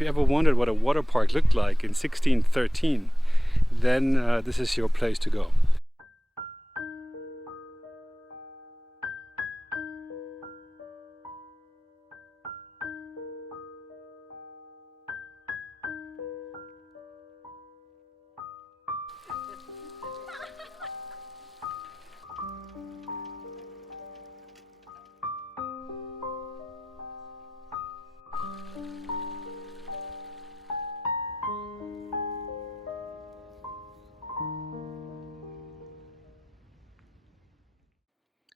If you ever wondered what a water park looked like in 1613, then this is your place to go.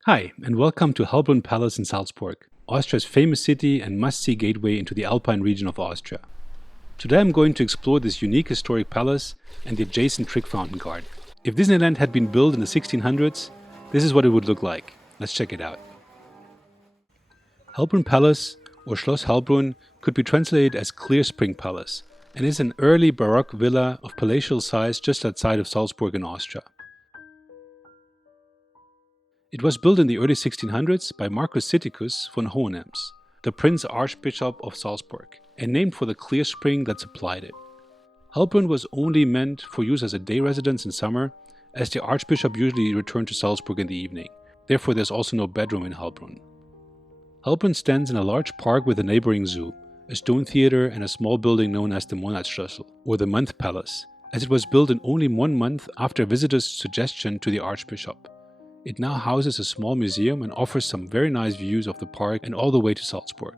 Hi, and welcome to Hellbrunn Palace in Salzburg, Austria's famous city and must-see gateway into the alpine region of Austria. Today I'm going to explore this unique historic palace and the adjacent trick fountain garden. If Disneyland had been built in the 1600s, this is what it would look like. Let's check it out. Hellbrunn Palace, or Schloss Hellbrunn, could be translated as Clear Spring Palace, and is an early Baroque villa of palatial size just outside of Salzburg in Austria. It was built in the early 1600s by Marcus Sitticus von Hohenems, the Prince Archbishop of Salzburg, and named for the clear spring that supplied it. Hellbrunn was only meant for use as a day residence in summer, as the Archbishop usually returned to Salzburg in the evening. Therefore, there's also no bedroom in Hellbrunn. Hellbrunn stands in a large park with a neighboring zoo, a stone theater, and a small building known as the Monatsschlüssel, or the Month Palace, as it was built in only 1 month after a visitor's suggestion to the Archbishop. It now houses a small museum and offers some very nice views of the park and all the way to Salzburg.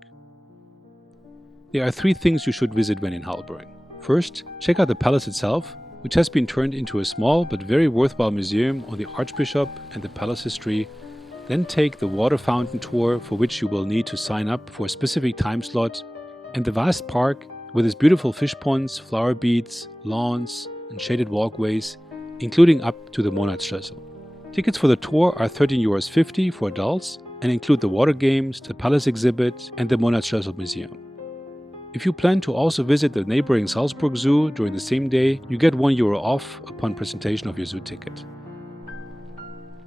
There are 3 things you should visit when in Hellbrunn. First, check out the palace itself, which has been turned into a small but very worthwhile museum on the Archbishop and the palace history. Then take the water fountain tour, for which you will need to sign up for a specific time slot, and the vast park with its beautiful fish ponds, flower beds, lawns and shaded walkways, including up to the Monatsschlüssel. Tickets for the tour are €13.50 for adults and include the water games, the palace exhibit and the Monatsschlüssel museum. If you plan to also visit the neighboring Salzburg Zoo during the same day, you get €1 off upon presentation of your zoo ticket.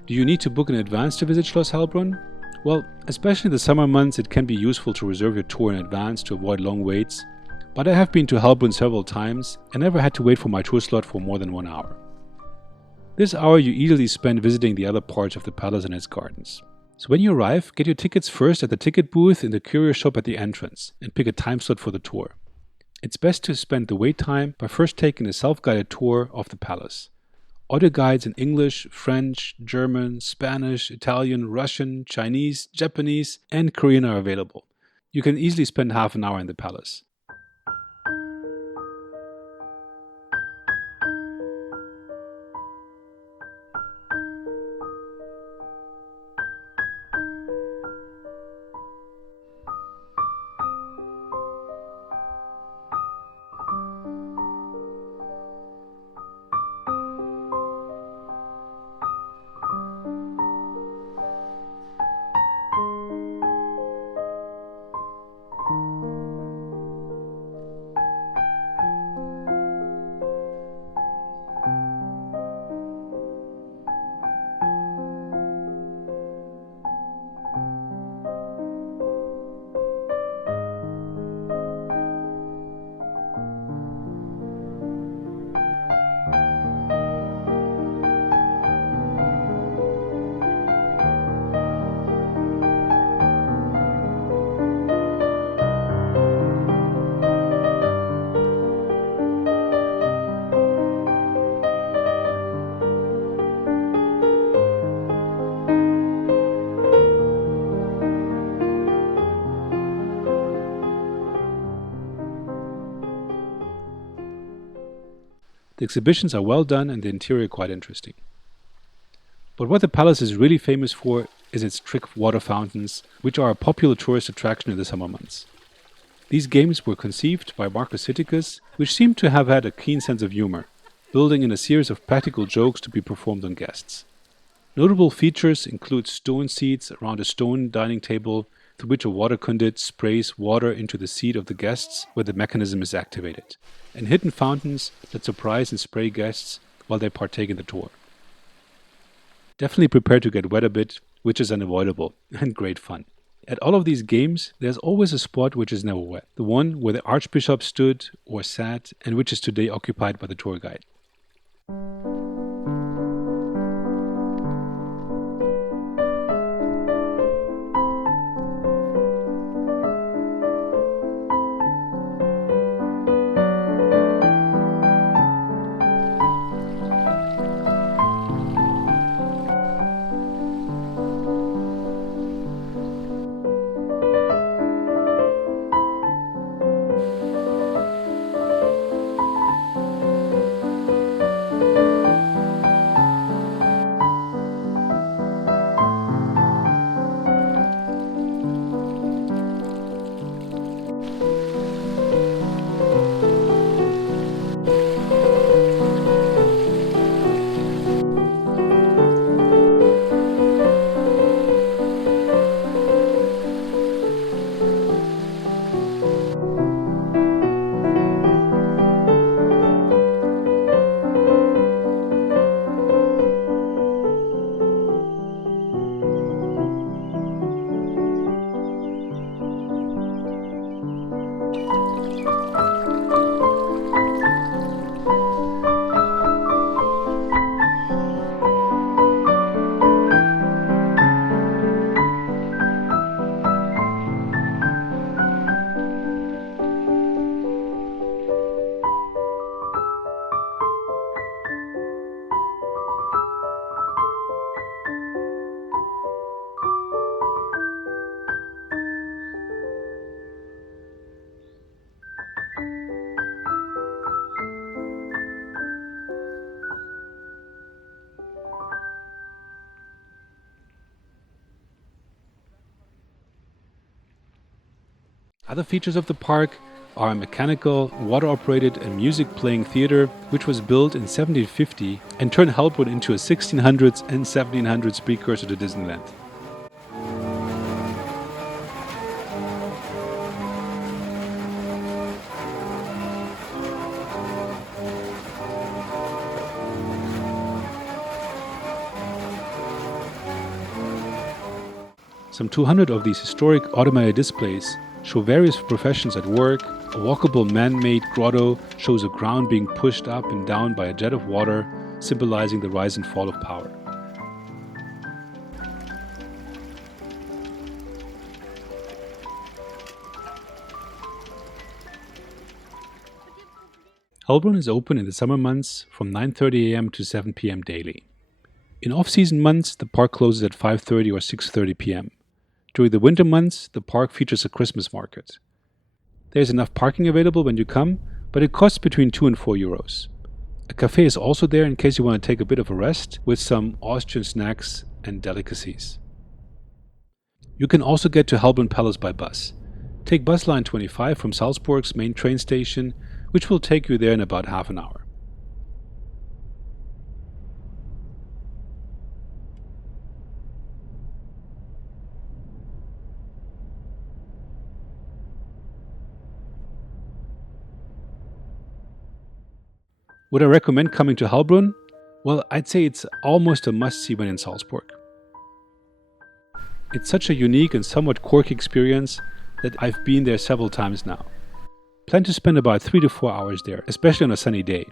Do you need to book in advance to visit Schloss Hellbrunn? Well, especially in the summer months, it can be useful to reserve your tour in advance to avoid long waits, but I have been to Hellbrunn several times and never had to wait for my tour slot for more than 1 hour. This hour you easily spend visiting the other parts of the palace and its gardens. So when you arrive, get your tickets first at the ticket booth in the courier shop at the entrance and pick a time slot for the tour. It's best to spend the wait time by first taking a self-guided tour of the palace. Audio guides in English, French, German, Spanish, Italian, Russian, Chinese, Japanese and Korean are available. You can easily spend half an hour in the palace. The exhibitions are well done and the interior quite interesting. But what the palace is really famous for is its trick water fountains, which are a popular tourist attraction in the summer months. These games were conceived by Marcus Sitticus, which seemed to have had a keen sense of humor, building in a series of practical jokes to be performed on guests. Notable features include stone seats around a stone dining table through which a water conduit sprays water into the seat of the guests where the mechanism is activated, and hidden fountains that surprise and spray guests while they partake in the tour. Definitely prepare to get wet a bit, which is unavoidable, and great fun. At all of these games, there's always a spot which is never wet, the one where the archbishop stood or sat and which is today occupied by the tour guide. Other features of the park are a mechanical, water-operated and music-playing theater which was built in 1750 and turned Hellbrunn into a 1600s and 1700s precursor to Disneyland. Some 200 of these historic automated displays show various professions at work. A walkable man-made grotto shows the ground being pushed up and down by a jet of water, symbolizing the rise and fall of power. Hellbrunn is open in the summer months from 9:30 a.m. to 7 p.m. daily. In off-season months, the park closes at 5:30 or 6:30 p.m. During the winter months, the park features a Christmas market. There is enough parking available when you come, but it costs between 2 and 4 euros. A cafe is also there in case you want to take a bit of a rest with some Austrian snacks and delicacies. You can also get to Halpern Palace by bus. Take bus line 25 from Salzburg's main train station, which will take you there in about half an hour. Would I recommend coming to Hellbrunn? Well, I'd say it's almost a must-see when in Salzburg. It's such a unique and somewhat quirky experience that I've been there several times now. Plan to spend about 3 to 4 hours there, especially on a sunny day.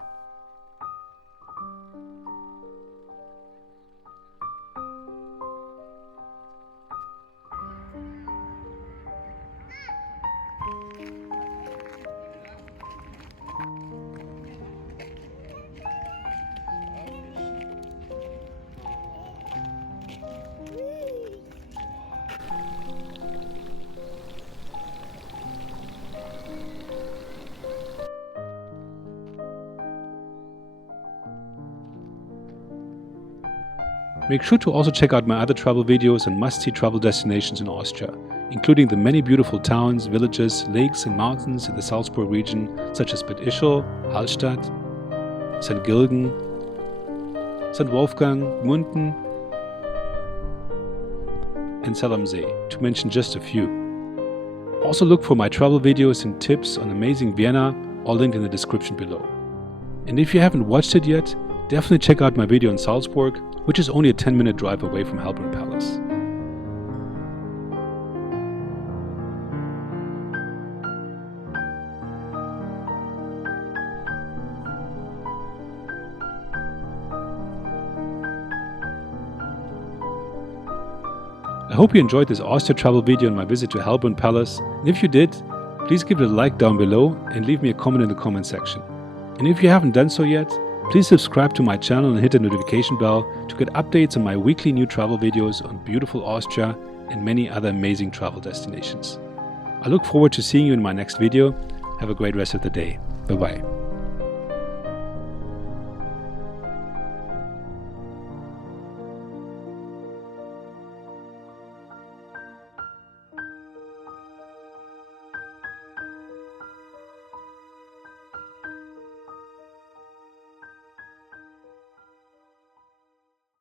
Make sure to also check out my other travel videos and must-see travel destinations in Austria, including the many beautiful towns, villages, lakes and mountains in the Salzburg region, such as Bad Ischl, Hallstatt, St. Gilgen, St. Wolfgang, Munden and Zell am See, to mention just a few. Also look for my travel videos and tips on amazing Vienna, all linked in the description below. And if you haven't watched it yet, definitely check out my video on Salzburg, which is only a 10-minute drive away from Halpern Palace. hope you enjoyed this Austria travel video on my visit to Hellbrunn Palace, and if you did, please give it a like down below and leave me a comment in the comment section. And if you haven't done so yet, please subscribe to my channel and hit the notification bell to get updates on my weekly new travel videos on beautiful Austria and many other amazing travel destinations. I look forward to seeing you in my next video. Have a great rest of the day. Bye bye.